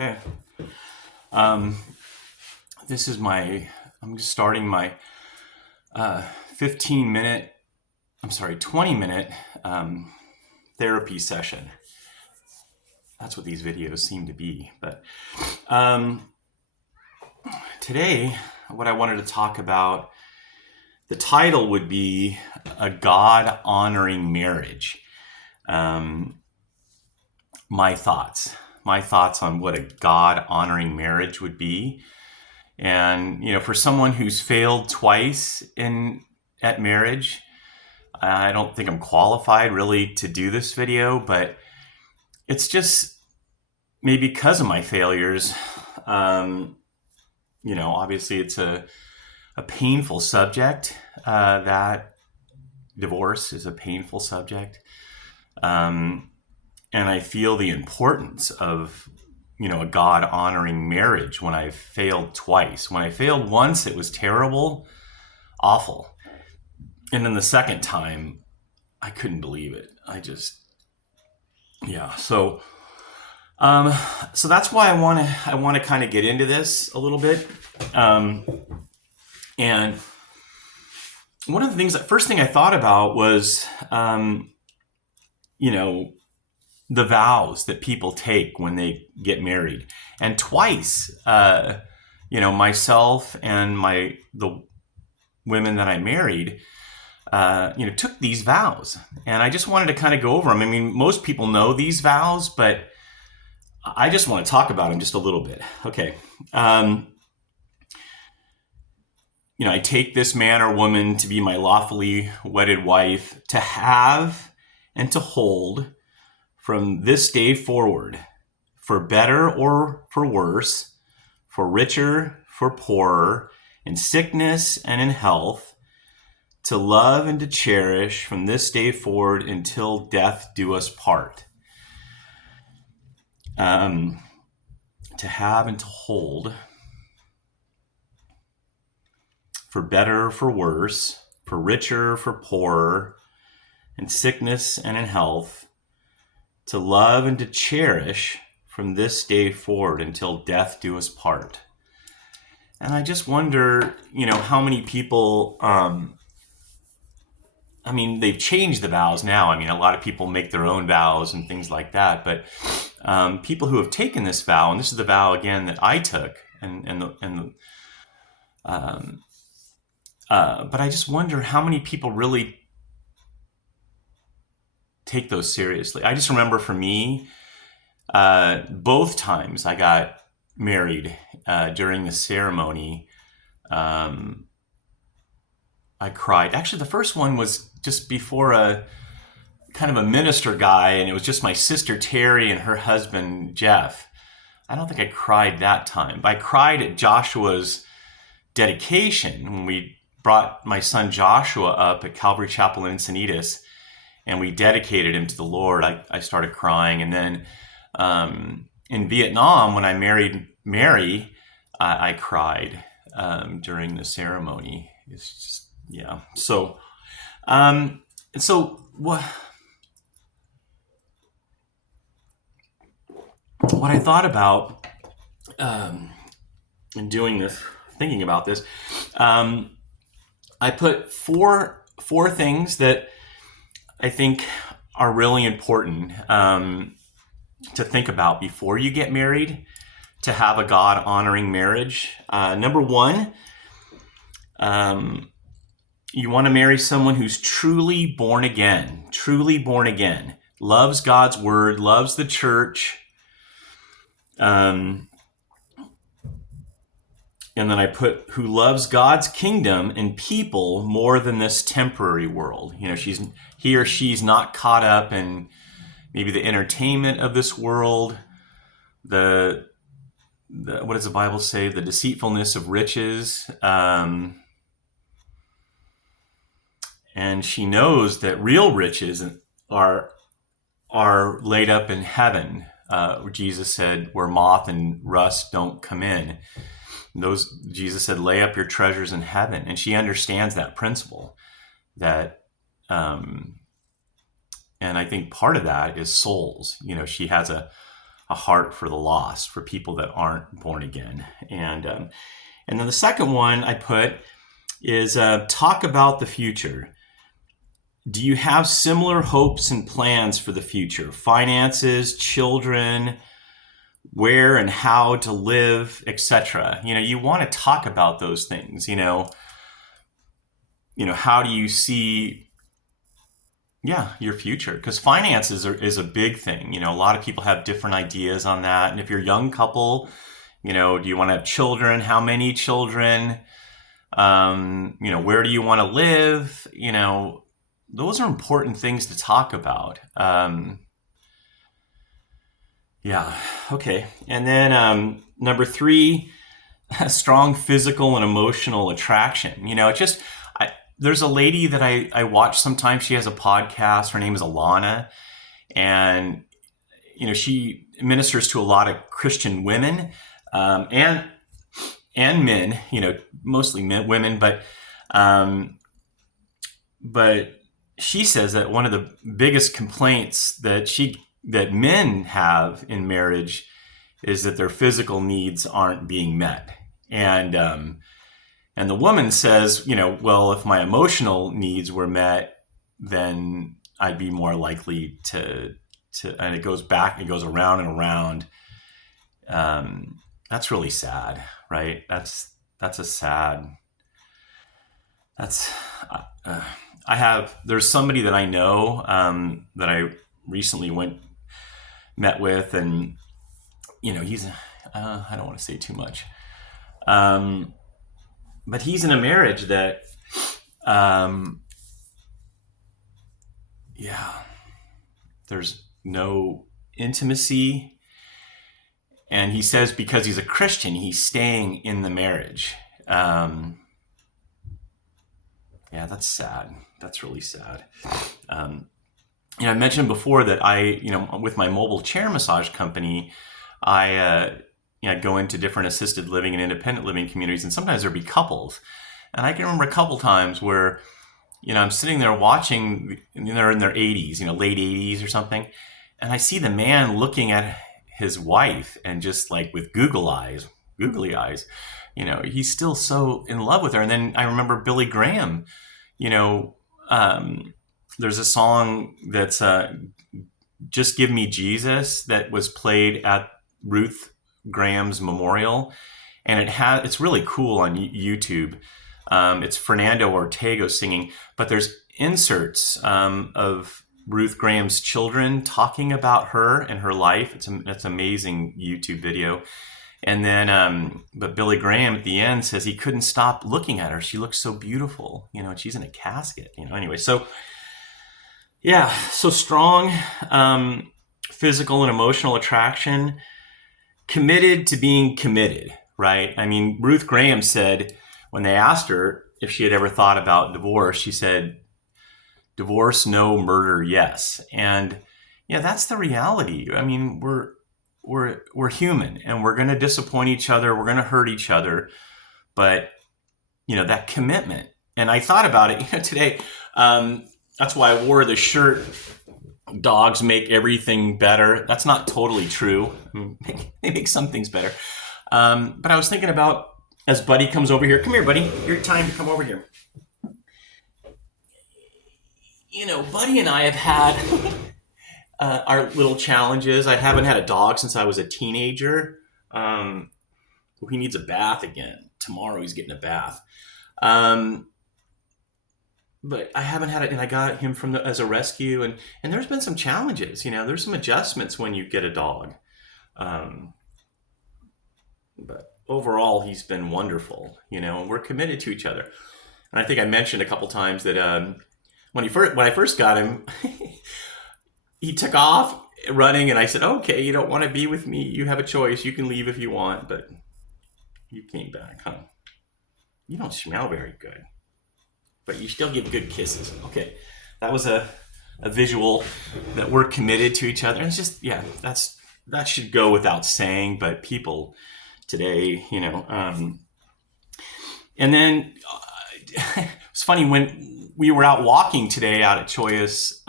Okay. Um, this is I'm just starting my 20-minute therapy session. That's what these videos seem to be. But today, what I wanted to talk about, the title would be A God-Honoring Marriage. My thoughts on what a God-honoring marriage would be. And, for someone who's failed twice at marriage, I don't think I'm qualified really to do this video, but it's just maybe because of my failures. Obviously it's a painful subject. That divorce is a painful subject. And I feel the importance of, a God-honoring marriage when I've failed twice. When I failed once, it was terrible, awful. And then the second time, I couldn't believe it. So that's why I want to kind of get into this a little bit. And one of the things, the first thing I thought about was, the vows that people take when they get married. And twice, myself and the women that I married, took these vows. And I just wanted to kind of go over them. I mean, most people know these vows, but I just want to talk about them just a little bit. Okay. I take this man or woman to be my lawfully wedded wife, to have and to hold from this day forward, for better or for worse, for richer, for poorer, in sickness and in health, to love and to cherish from this day forward until death do us part. To have and to hold, for better, for worse, for richer, for poorer, in sickness and in health, to love and to cherish from this day forward until death do us part. And I just wonder, how many people, they've changed the vows now. A lot of people make their own vows and things like that, but people who have taken this vow, and this is the vow again that I took, but I just wonder how many people really take those seriously. I just remember for me, both times I got married during the ceremony, I cried. Actually, the first one was just before a kind of a minister guy, and it was just my sister Terry and her husband Jeff. I don't think I cried that time, but I cried at Joshua's dedication when we brought my son Joshua up at Calvary Chapel in Encinitas, and we dedicated him to the Lord. I started crying. And then in Vietnam, when I married Mary, I cried during the ceremony. It's just, yeah. So what I thought about in doing this, thinking about this, I put four things that I think are really important to think about before you get married, to have a God-honoring marriage. Number one, you want to marry someone who's truly born again, loves God's word, loves the church. And then I put who loves God's kingdom and people more than this temporary world. He or she's not caught up in maybe the entertainment of this world, the what does the Bible say? The deceitfulness of riches. And she knows that real riches are laid up in heaven. Where Jesus said, where moth and rust don't come in. Jesus said, lay up your treasures in heaven. And she understands that principle, that, and I think part of that is souls. She has a a heart for the lost, for people that aren't born again. And then the second one I put is talk about the future. Do you have similar hopes and plans for the future? Finances, children, where and how to live, etc. You want to talk about those things. How do you see your future? Because finances is a big thing. A lot of people have different ideas on that. And if you're a young couple, do you want to have children? How many children? Where do you want to live? Those are important things to talk about. Okay. And then number 3, strong physical and emotional attraction. There's a lady that I watch sometimes. She has a podcast. Her name is Alana. And, she ministers to a lot of Christian women and men, mostly women. But she says that one of the biggest complaints that men have in marriage is that their physical needs aren't being met. And the woman says, well, if my emotional needs were met, then I'd be more likely to, and it goes around and around. That's really sad, right? There's somebody that I know, that I recently met with, and, he's, I don't want to say too much. But he's in a marriage that, there's no intimacy. And he says because he's a Christian, he's staying in the marriage. That's sad. That's really sad. I mentioned before that with my mobile chair massage company, I go into different assisted living and independent living communities, and sometimes there'd be couples. And I can remember a couple times where, I'm sitting there watching, they're in their 80s, late 80s or something. And I see the man looking at his wife and just like with googly eyes, he's still so in love with her. And then I remember Billy Graham, there's a song that's Just Give Me Jesus that was played at Ruth Graham's memorial, and it's really cool on YouTube. It's Fernando Ortega singing, but there's inserts of Ruth Graham's children talking about her and her life. It's an amazing YouTube video. And then, but Billy Graham at the end says he couldn't stop looking at her. She looks so beautiful, and she's in a casket, anyway. So strong physical and emotional attraction, committed to being committed, right? I mean, Ruth Graham said when they asked her if she had ever thought about divorce, she said, divorce, no; murder, yes. And that's the reality. I mean, we're human, and we're going to disappoint each other. We're going to hurt each other. But, that commitment. And I thought about it today. That's why I wore the shirt, dogs make everything better. That's not totally true. They make some things better. But I was thinking about, as Buddy comes over here. Come here, Buddy. Your time to come over here. Buddy and I have had our little challenges. I haven't had a dog since I was a teenager. He needs a bath again. Tomorrow he's getting a bath. But I haven't had it, and I got him as a rescue, and there's been some challenges. There's some adjustments when you get a dog. But overall, he's been wonderful, and we're committed to each other. And I think I mentioned a couple times that when I first got him, he took off running, and I said, "Okay, you don't want to be with me. You have a choice. You can leave if you want." But you came back, huh? You don't smell very good, but you still give good kisses. Okay, that was a visual that we're committed to each other. And it's just, that should go without saying, but people today, and then it's funny when we were out walking today out at Choya's,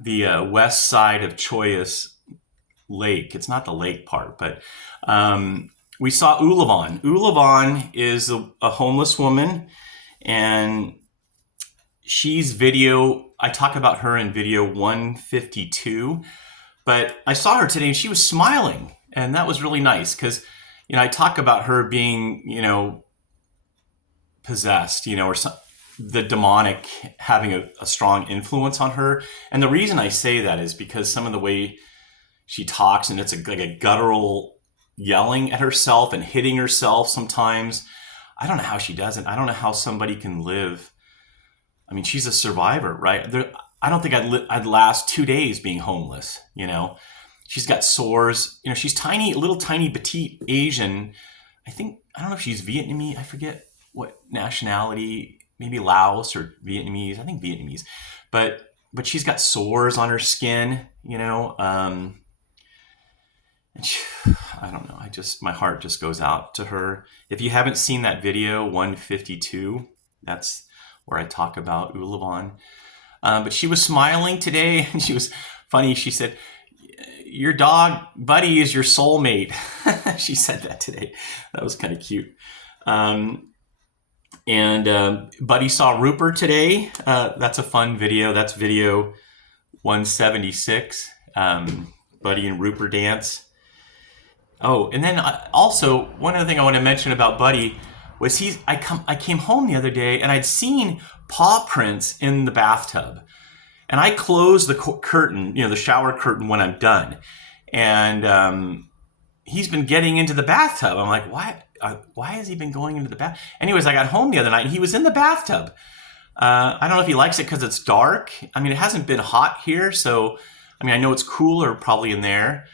the west side of Choyas Lake. It's not the lake part, but we saw Ulavan. Ulavan is a homeless woman, and I talk about her in video 152, but I saw her today and she was smiling, and that was really nice because, I talk about her being, possessed, or the demonic having a strong influence on her. And the reason I say that is because some of the way she talks, and it's like a guttural yelling at herself and hitting herself sometimes. I don't know how she does it. I don't know how somebody can live. I mean, she's a survivor, right? I don't think I'd last 2 days being homeless, She's got sores. She's tiny, little tiny petite Asian. I don't know if she's Vietnamese. I forget what nationality, maybe Laos or Vietnamese. I think Vietnamese. But she's got sores on her skin, and I don't know. My heart just goes out to her. If you haven't seen that video, 152, that's where I talk about Ulavan. But she was smiling today, and she was funny. She said, "Your dog, Buddy, is your soulmate." She said that today. That was kind of cute. And Buddy saw Rupert today. That's a fun video. That's video 176. Buddy and Rupert dance. Oh, and then also one other thing I want to mention about Buddy was I came home the other day and I'd seen paw prints in the bathtub, and I closed the curtain, the shower curtain when I'm done, and he's been getting into the bathtub. I'm like, why has he been going into the bath? Anyways, I got home the other night and he was in the bathtub. I don't know if he likes it because it's dark. I mean, it hasn't been hot here, so I know it's cooler probably in there.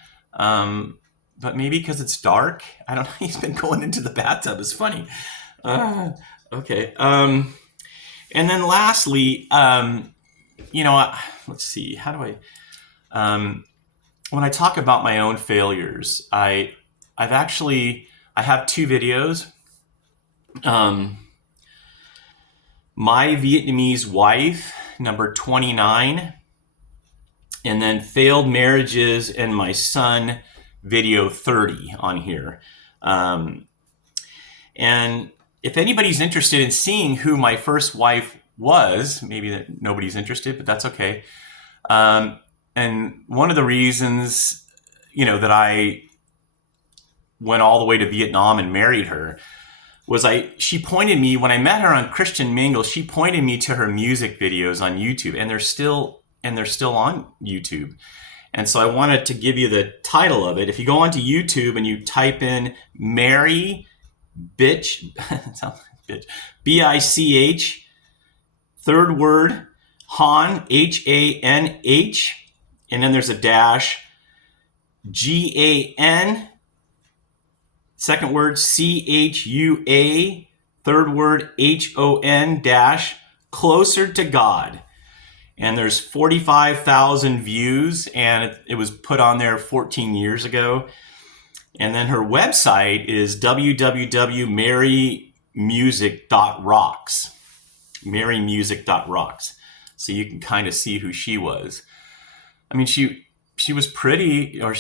But maybe because it's dark. I don't know. He's been going into the bathtub. It's funny. Okay. And then lastly, let's see. How do I? When I talk about my own failures, I have 2 videos. My Vietnamese wife, number 29, and then failed marriages and my son, video 30 on here. And if anybody's interested in seeing who my first wife was, maybe that nobody's interested, but that's okay. And one of the reasons, that I went all the way to Vietnam and married her was she pointed me, when I met her on Christian Mingle, she pointed me to her music videos on YouTube, and they're still on YouTube. And so I wanted to give you the title of it. If you go onto YouTube and you type in Mary Bitch, B-I-C-H, third word, Han, H-A-N-H, and then there's a dash, G-A-N, second word, C-H-U-A, third word, H-O-N, dash, Closer to God. And there's 45,000 views, and it was put on there 14 years ago. And then her website is www.marymusic.rocks. Marymusic.rocks. So you can kind of see who she was. I mean, she was pretty, or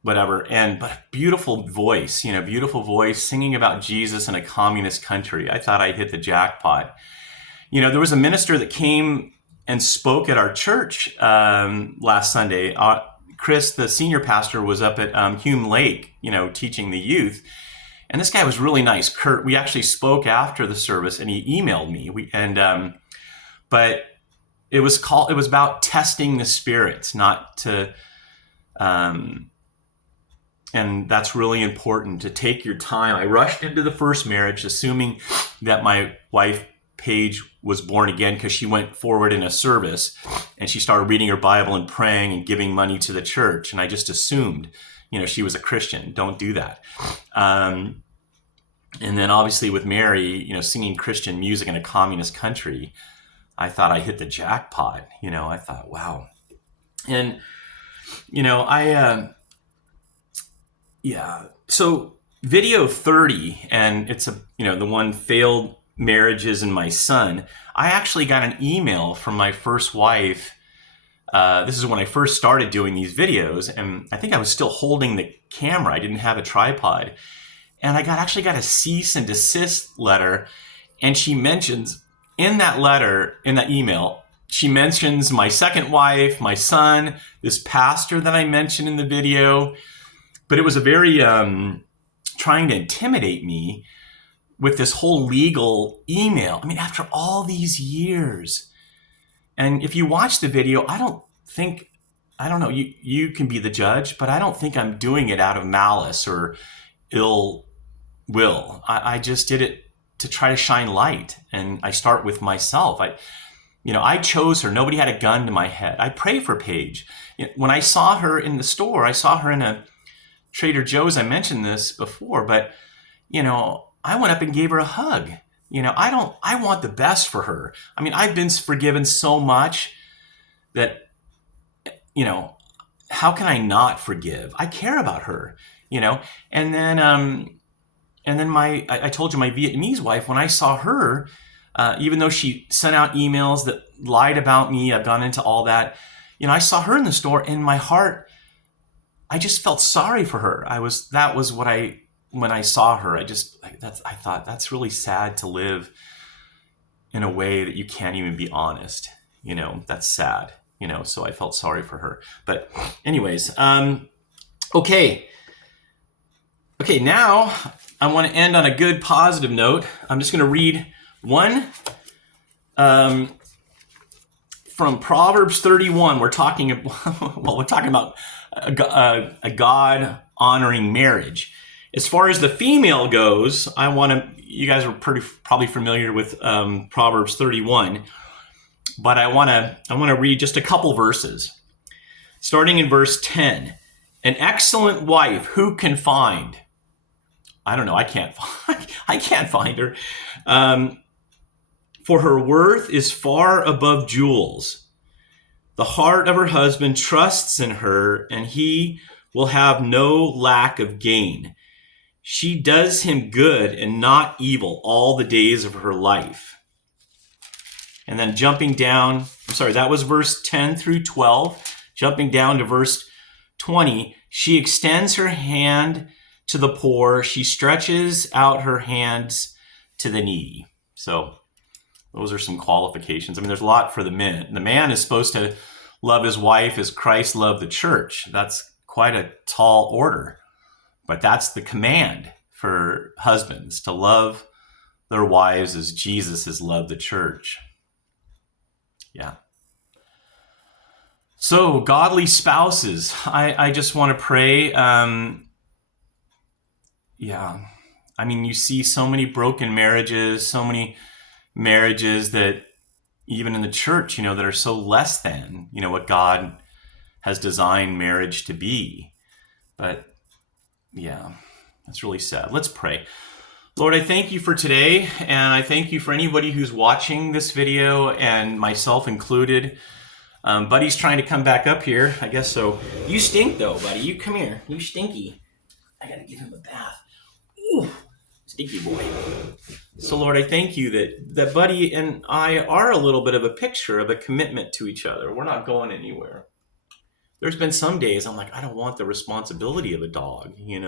whatever, but beautiful voice, singing about Jesus in a communist country. I thought I hit the jackpot. There was a minister that came and spoke at our church last Sunday. Chris, the senior pastor, was up at Hume Lake, teaching the youth. And this guy was really nice. Kurt, we actually spoke after the service, and he emailed me. But it was about testing the spirits, not to, and that's really important, to take your time. I rushed into the first marriage, assuming that my wife Paige was born again, because she went forward in a service and she started reading her Bible and praying and giving money to the church. And I just assumed, she was a Christian. Don't do that. And then obviously with Mary, singing Christian music in a communist country, I thought I hit the jackpot. I thought, wow. And, so video 30, and it's the one failed marriages and my son. I actually got an email from my first wife This is when I first started doing these videos, and I think I was still holding the camera. I didn't have a tripod. And I actually got a cease and desist letter, and she mentions in that letter, in that email, she mentions my second wife, my son, this pastor that I mentioned in the video. But it was a very trying to intimidate me with this whole legal email. I mean, after all these years. And if you watch the video, I don't know, you can be the judge, but I don't think I'm doing it out of malice or ill will. I just did it to try to shine light. And I start with myself. I chose her. Nobody had a gun to my head. I pray for Paige. When I saw her in the store, I saw her in a Trader Joe's. I mentioned this before, but I went up and gave her a hug. I want the best for her. I mean, I've been forgiven so much that, how can I not forgive? I care about her, and then I told you my Vietnamese wife, when I saw her, even though she sent out emails that lied about me, I've gone into all that, I saw her in the store, and my heart, I just felt sorry for her. When I saw her, I thought that's really sad to live in a way that you can't even be honest. That's sad, so I felt sorry for her. But anyways, okay, now I want to end on a good positive note. I'm just going to read one from Proverbs 31. We're talking about a God-honoring marriage. As far as the female goes, you guys are probably familiar with Proverbs 31, but I want to read just a couple verses. Starting in verse 10, an excellent wife who can find? I don't know, I can't find her. For her worth is far above jewels. The heart of her husband trusts in her, and he will have no lack of gain. She does him good and not evil all the days of her life. And then jumping down, that was verse 10 through 12. Jumping down to verse 20, she extends her hand to the poor. She stretches out her hands to the needy. So those are some qualifications. I mean, there's a lot for the men. The man is supposed to love his wife as Christ loved the church. That's quite a tall order. But that's the command for husbands, to love their wives as Jesus has loved the church. Yeah. So, godly spouses, I just want to pray. You see so many broken marriages, so many marriages that even in the church, that are so less than, what God has designed marriage to be. But yeah, that's really sad. Let's pray. Lord, I thank you for today, and I thank you for anybody who's watching this video, and myself included. Buddy's trying to come back up here, I guess so. You stink though, buddy. You come here. You stinky. I gotta give him a bath. Ooh, stinky boy. So Lord, I thank you that Buddy and I are a little bit of a picture of a commitment to each other. We're not going anywhere. There's been some days I'm like, I don't want the responsibility of a dog, if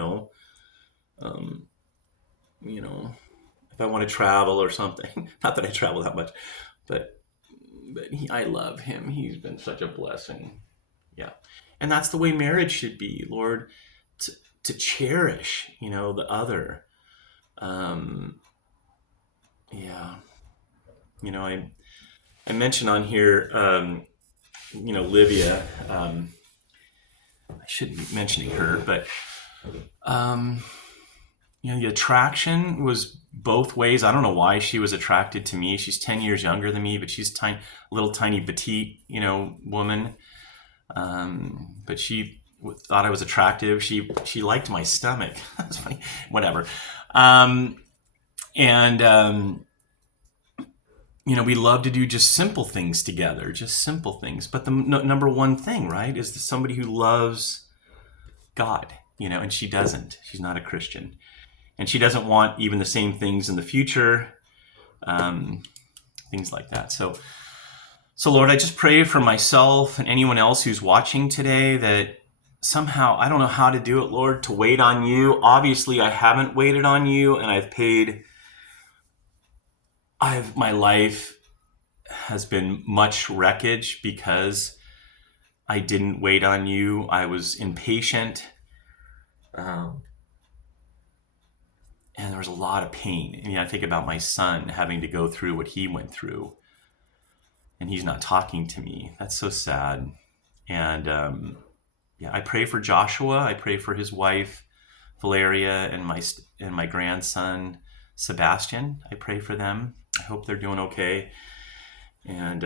I want to travel or something. Not that I travel that much, but I love him. He's been such a blessing. Yeah. And that's the way marriage should be, Lord, to cherish, the other. I mentioned on here, Livia, I shouldn't be mentioning her, but, the attraction was both ways. I don't know why she was attracted to me. She's 10 years younger than me, but she's little tiny petite, woman. But she thought I was attractive. She liked my stomach. That's funny. Whatever. We love to do just simple things together, just simple things. But the number one thing, right, is somebody who loves God, and she doesn't. She's not a Christian. And she doesn't want even the same things in the future, things like that. So So, Lord, I just pray for myself and anyone else who's watching today that somehow, I don't know how to do it, Lord, to wait on you. Obviously, I haven't waited on you, and my life has been much wreckage because I didn't wait on you. I was impatient. And there was a lot of pain. And I think about my son having to go through what he went through, and he's not talking to me. That's so sad. And I pray for Joshua. I pray for his wife, Valeria, and my grandson, Sebastian. I pray for them. I hope they're doing okay. And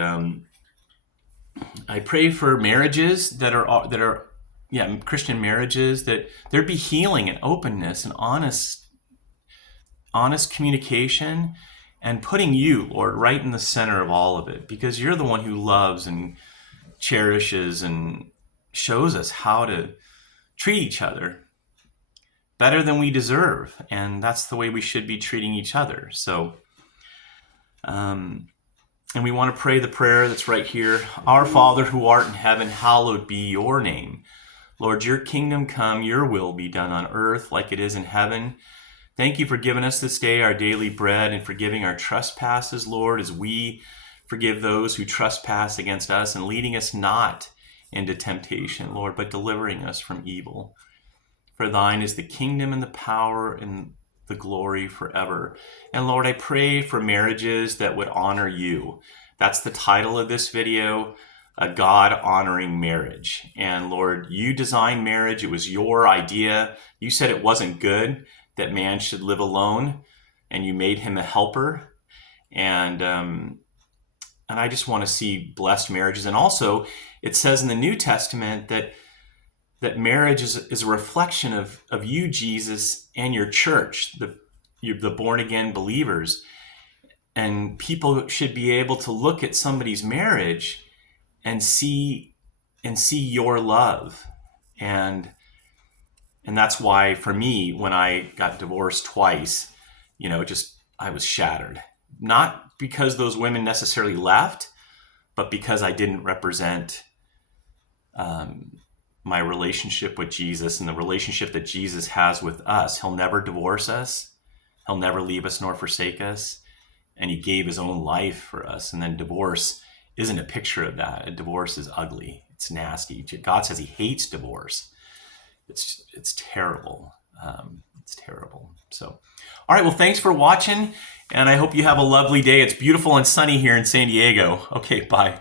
I pray for marriages that are Christian marriages, that there be healing and openness and honest communication, and putting you, Lord, right in the center of all of it, because you're the one who loves and cherishes and shows us how to treat each other better than we deserve. And that's the way we should be treating each other. So, and we want to pray the prayer that's right here. Our Father who art in heaven, hallowed be your name. Lord, your kingdom come, your will be done on earth like it is in heaven. Thank you for giving us this day our daily bread, and forgiving our trespasses, Lord, as we forgive those who trespass against us, and leading us not into temptation, Lord, but delivering us from evil. For thine is the kingdom and the power and the glory forever. And Lord, I pray for marriages that would honor you. That's the title of this video, a God-honoring marriage. And Lord, you designed marriage. It was your idea. You said it wasn't good that man should live alone, and you made him a helper. And I just want to see blessed marriages. And also, it says in the New Testament that marriage is a reflection of you, Jesus, and your church, the born-again believers. And people should be able to look at somebody's marriage and see your love. And that's why, for me, when I got divorced twice, I was shattered. Not because those women necessarily left, but because I didn't represent my relationship with Jesus and the relationship that Jesus has with us. He'll never divorce us. He'll never leave us nor forsake us. And he gave his own life for us. And then divorce isn't a picture of that. A divorce is ugly. It's nasty. God says he hates divorce. It's terrible. It's terrible. So, all right. Well, thanks for watching, and I hope you have a lovely day. It's beautiful and sunny here in San Diego. Okay, bye.